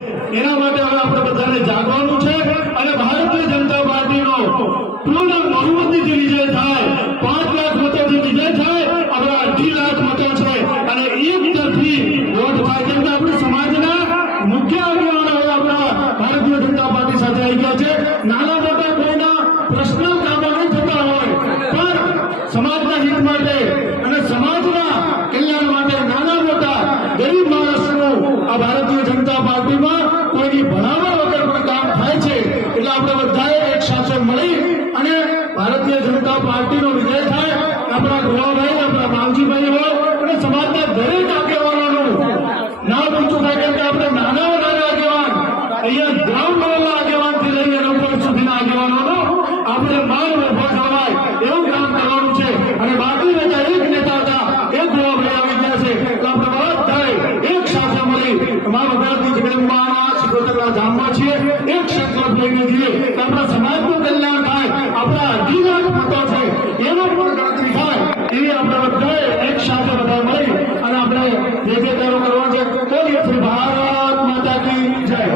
એના માટે હવે આપણે બધાને જાગવાનું છે અને ભારતીય જનતા પાર્ટીનો પૂર્ણ બહુમતીથી વિજય થાય, પાંચ લાખ મતોથી વિજય થાય આપણા અઢી લાખ મતો છે. અને એક તરફી વોટ થાય. કેમ કે આપણે સમાજના મુખ્ય આગેવાનો હવે આપણા ભારતીય જનતા પાર્ટી સાથે આવી ગયા છે. નાના મોટા કોઈના પ્રશ્ન કામો નહીં થતા હોય, પણ સમાજના હિત માટે અને સમાજના કલ્યાણ માટે નાના મોટા ગરીબ માણસનું આ જનતા પાર્ટીમાં કોઈની ભણાવવા વગર પણ કામ થાય છે. એટલે આપણે બધાએ એક સાથે મળી અને ભારતીય જનતા પાર્ટીનો વિજય થાય. આપણા ગોવાભાઈ, આપણા માવજીભાઈ હોય અને સમાજના દરેક આગેવાનોનું. નામ ઊંચું થાય કે આપણે નાના નાના આગેવાન. અહીંયા ગ્રાઉન્ડ લેવલના આગેવાનથી લઈને ઉપર સુધીના આગેવાનોનો આપણે માન એક શબ્દ લઈને જઈએ આપણા સમાજનું થાય, આપણા અઢી છે એનો પણ ગણતરી થાય, એવી આપણે એક સાથે બધા જે જે કરવા છે તો દિવસની બહાર